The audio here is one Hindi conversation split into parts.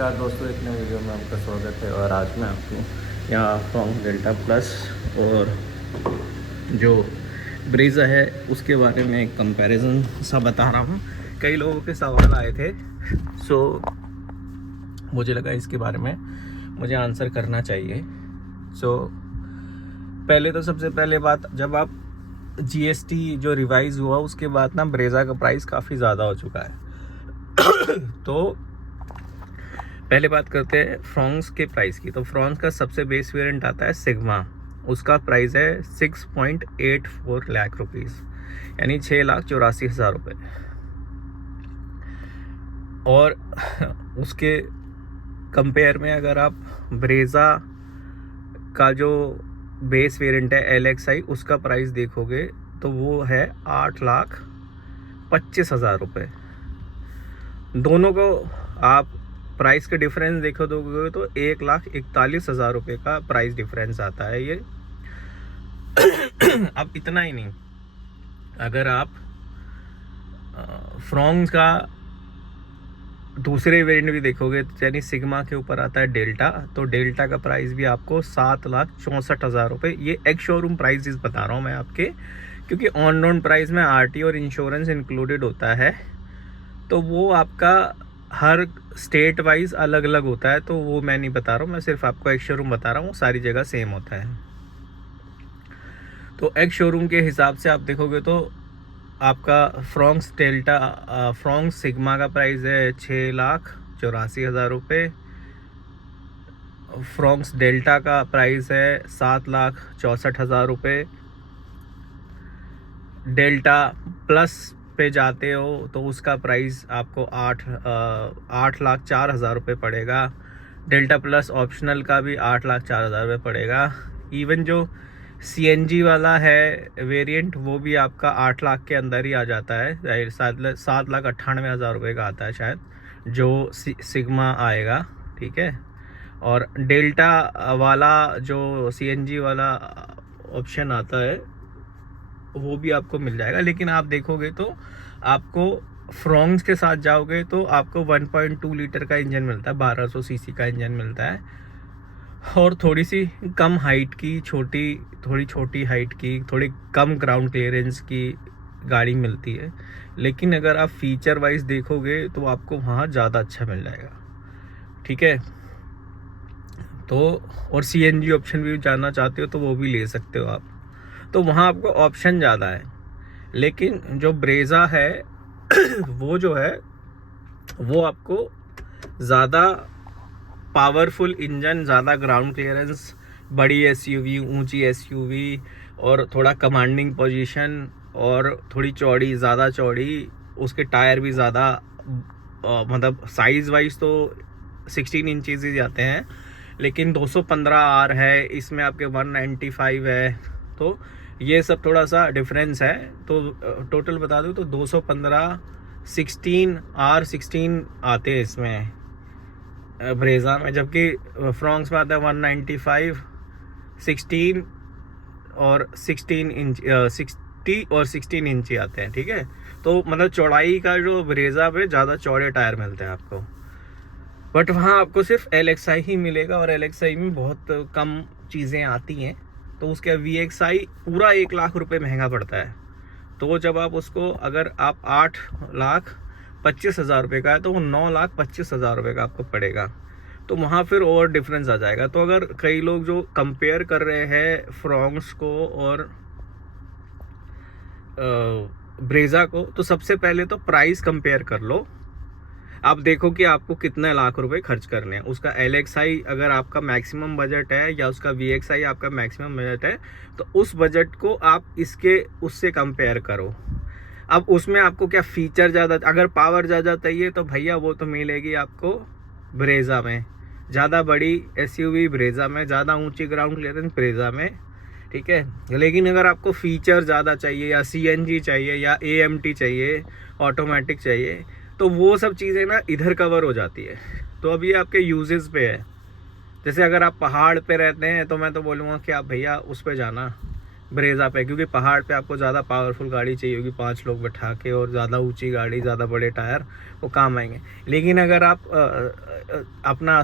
नमस्कार दोस्तों, एक नए वीडियो में आपका स्वागत है। और आज मैं आपको यहाँ फ्रॉन्क्स डेल्टा प्लस और जो ब्रेज़ा है उसके बारे में एक कंपैरिजन सा बता रहा हूँ। कई लोगों के सवाल आए थे, सो मुझे लगा इसके बारे में मुझे आंसर करना चाहिए। सो पहले तो सबसे पहले बात, जब आप जीएसटी जो रिवाइज हुआ उसके बाद ना ब्रेज़ा का प्राइस काफ़ी ज़्यादा हो चुका है। तो पहले बात करते हैं फ्रॉन्क्स के प्राइस की। तो फ्रॉन्क्स का सबसे बेस वेरिएंट आता है सिग्मा, उसका प्राइस है 6.84 लाख रुपीज़, यानी 6,84,000 रुपये। और उसके कंपेयर में अगर आप ब्रेज़ा का जो बेस वेरिएंट है LXI, उसका प्राइस देखोगे तो वो है 8,25,000 रुपये। दोनों को आप प्राइस का डिफरेंस देखो दोगे तो 1,41,000 रुपये का प्राइस डिफरेंस आता है ये। अब इतना ही नहीं, अगर आप फ्रॉन्क्स का दूसरे वेरिएंट भी देखोगे, यानी सिग्मा के ऊपर आता है डेल्टा, तो डेल्टा का प्राइस भी आपको 7,64,000 रुपये। ये एक्स शोरूम प्राइसेस बता रहा हूँ मैं आपके, क्योंकि ऑन रोड प्राइस में RT और इंश्योरेंस इंक्लूडेड होता है, तो वो आपका हर स्टेट वाइज अलग अलग होता है। तो वो मैं नहीं बता रहा हूँ, मैं सिर्फ आपको एक्स शोरूम बता रहा हूँ, सारी जगह सेम होता है। तो एक्स शोरूम के हिसाब से आप देखोगे तो आपका फ्रॉन्क्स सिग्मा का प्राइस है 6,84,000 रुपये। फ्रॉन्क्स डेल्टा का प्राइस है 7,64,000 रुपये। डेल्टा प्लस पे जाते हो तो उसका प्राइस आपको 8,04,000 रुपये पड़ेगा। डेल्टा प्लस ऑप्शनल का भी 8,04,000 रुपये पड़ेगा। इवन जो CNG वाला है वेरिएंट, वो भी आपका 8 लाख के अंदर ही आ जाता है, 7,98,000 रुपये का आता है शायद, जो सिग्मा आएगा, ठीक है। और डेल्टा वाला जो CNG वाला ऑप्शन आता है वो भी आपको मिल जाएगा। लेकिन आप देखोगे तो आपको फ्रॉन्क्स के साथ जाओगे तो आपको 1.2 लीटर का इंजन मिलता है, 1200 सीसी का इंजन मिलता है, और थोड़ी सी कम हाइट की, थोड़ी छोटी हाइट की, थोड़ी कम ग्राउंड क्लियरेंस की गाड़ी मिलती है। लेकिन अगर आप फीचर वाइज देखोगे तो आपको वहाँ ज़्यादा अच्छा मिल जाएगा, ठीक है। तो और CNG ऑप्शन भी जानना चाहते हो तो वो भी ले सकते हो आप, तो वहाँ आपको ऑप्शन ज़्यादा है। लेकिन जो ब्रेज़ा है वो जो है वो आपको ज़्यादा पावरफुल इंजन, ज़्यादा ग्राउंड क्लियरेंस, बड़ी SUV, ऊंची SUV, और थोड़ा कमांडिंग पोजीशन, और थोड़ी चौड़ी, ज़्यादा चौड़ी, उसके टायर भी ज़्यादा, मतलब साइज़ वाइज तो 16 इंचज़ ही जाते हैं, लेकिन 215R है, इसमें आपके 195 है, तो ये सब थोड़ा सा डिफरेंस है। तो टोटल बता दूँ तो 215, 16 आते हैं इसमें ब्रेज़ा में, जबकि फ्रॉन्क्स में आता है 195, 16 और 16 इंच, 60 और 16 इंच आते हैं, ठीक है। तो मतलब चौड़ाई का जो ब्रेज़ा में ज़्यादा चौड़े टायर मिलते हैं आपको, बट वहाँ आपको सिर्फ LXI ही मिलेगा, और LXI में बहुत कम चीज़ें आती हैं, तो उसका VXI पूरा 1 लाख रुपये महंगा पड़ता है। तो जब आप उसको, अगर आप 8,25,000 रुपये का है तो वो 9,25,000 रुपये का आपको पड़ेगा, तो वहाँ फिर और डिफरेंस आ जाएगा। तो अगर कई लोग जो कंपेयर कर रहे हैं फ्रॉन्क्स को और ब्रेज़ा को, तो सबसे पहले तो प्राइस कंपेयर कर लो। आप देखो कि आपको कितने लाख रुपए खर्च करने हैं। उसका LXI अगर आपका मैक्सिमम बजट है, या उसका VXI आपका मैक्सिमम बजट है, तो उस बजट को आप उससे कंपेयर करो। अब उसमें आपको क्या फीचर ज़्यादा, अगर पावर ज़्यादा चाहिए तो भैया वो तो मिलेगी आपको ब्रेज़ा में, ज़्यादा बड़ी SUV ब्रेज़ा में, ज़्यादा ऊंची ग्राउंड क्लियरेंस ब्रेज़ा में, ठीक है। लेकिन अगर आपको फीचर ज़्यादा चाहिए, या CNG चाहिए, या AMT चाहिए, ऑटोमेटिक चाहिए, तो वो सब चीज़ें ना इधर कवर हो जाती है। तो अब ये आपके यूजेस पे है। जैसे अगर आप पहाड़ पे रहते हैं तो मैं तो बोलूँगा कि आप भैया उस पे जाना, ब्रेजा पे, क्योंकि पहाड़ पे आपको ज़्यादा पावरफुल गाड़ी चाहिए होगी 5 लोग बैठा के, और ज़्यादा ऊंची गाड़ी, ज़्यादा बड़े टायर, वो काम आएंगे। लेकिन अगर आप अपना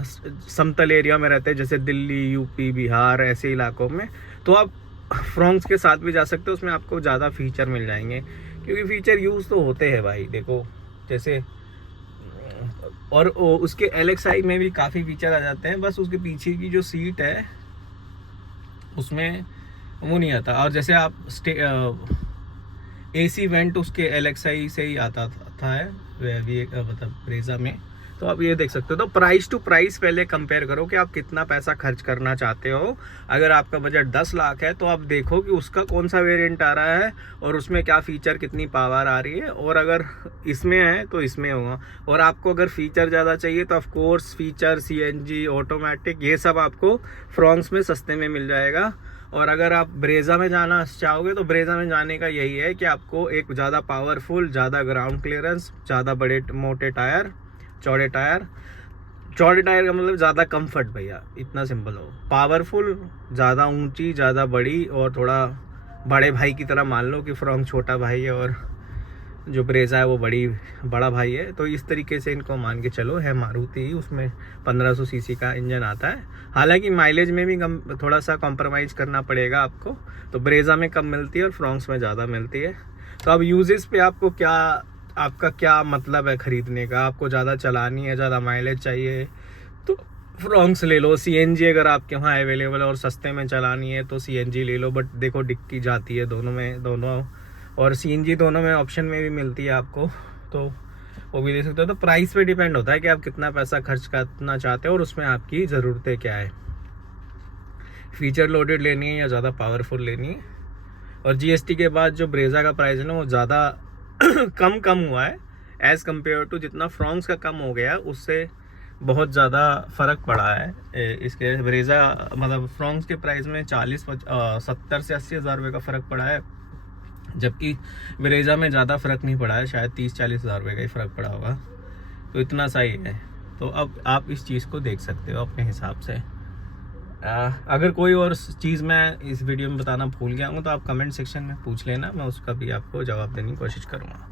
समतल एरिया में रहते हैं जैसे दिल्ली, यूपी, बिहार, ऐसे इलाकों में, तो आप फ्रॉन्क्स के साथ भी जा सकते हो, उसमें आपको ज़्यादा फीचर मिल जाएंगे, क्योंकि फीचर यूज़ तो होते हैं भाई। देखो जैसे, और उसके LXi में भी काफ़ी फीचर आ जाते हैं, बस उसके पीछे की जो सीट है उसमें वो नहीं आता। और जैसे आप AC वेंट उसके LXi से ही आता था है मतलब ब्रेजा में। तो आप ये देख सकते हो। तो प्राइस टू प्राइस पहले कंपेयर करो कि आप कितना पैसा खर्च करना चाहते हो। अगर आपका बजट 10 लाख है तो आप देखो कि उसका कौन सा वेरिएंट आ रहा है और उसमें क्या फ़ीचर, कितनी पावर आ रही है, और अगर इसमें है तो इसमें होगा। और आपको अगर फ़ीचर ज़्यादा चाहिए तो of course feature CNG, automatic, ये सब आपको फ्रॉन्क्स में सस्ते में मिल जाएगा। और अगर आप ब्रेजा में जाना चाहोगे तो ब्रेजा में जाने का यही है कि आपको एक ज़्यादा पावरफुल, ज़्यादा ग्राउंड क्लियरेंस, ज़्यादा बड़े मोटे टायर, चौड़े टायर का मतलब ज़्यादा कंफर्ट भैया, इतना सिंपल हो। पावरफुल, ज़्यादा ऊंची, ज़्यादा बड़ी, और थोड़ा बड़े भाई की तरह मान लो कि फ्रॉन्क छोटा भाई है और जो ब्रेजा है वो बड़ा भाई है। तो इस तरीके से इनको मान के चलो। है मारुति, उसमें 1500 सीसी का इंजन आता है। हालांकि माइलेज में भी थोड़ा सा कॉम्प्रोमाइज़ करना पड़ेगा आपको। तो ब्रेजा में कम मिलती है और फ्रॉन्क्स में ज़्यादा मिलती है। तो अब यूजेस पे आपका क्या मतलब है खरीदने का। आपको ज़्यादा चलानी है, ज़्यादा माइलेज चाहिए तो फ्रॉन्क्स ले लो। CNG अगर आपके वहाँ अवेलेबल है और सस्ते में चलानी है तो CNG ले लो। बट देखो डिक्की जाती है दोनों, और CNG दोनों में ऑप्शन में भी मिलती है आपको, तो वो भी दे सकते हो। तो प्राइस पे डिपेंड होता है कि आप कितना पैसा खर्च करना चाहते हो और उसमें आपकी ज़रूरतें क्या है, फीचर लोडेड लेनी है या ज़्यादा पावरफुल लेनी है। और GST के बाद जो ब्रेजा का प्राइस है ना, वो ज़्यादा कम हुआ है एज़ कम्पेयर टू जितना फ्रॉन्क्स का कम हो गया, उससे बहुत ज़्यादा फ़र्क पड़ा है। इसके ब्रेजा मतलब फ्रॉन्क्स के प्राइस में 70 से 80 हज़ार रुपये का फ़र्क पड़ा है, जबकि ब्रेजा में ज़्यादा फ़र्क नहीं पड़ा है, शायद 30-40 हज़ार रुपये का ही फ़र्क पड़ा होगा। तो इतना सा ही है। तो अब आप इस चीज़ को देख सकते हो अपने हिसाब से। अगर कोई और चीज़ मैं इस वीडियो में बताना भूल गया हूँ तो आप कमेंट सेक्शन में पूछ लेना, मैं उसका भी आपको जवाब देने की कोशिश करूँगा।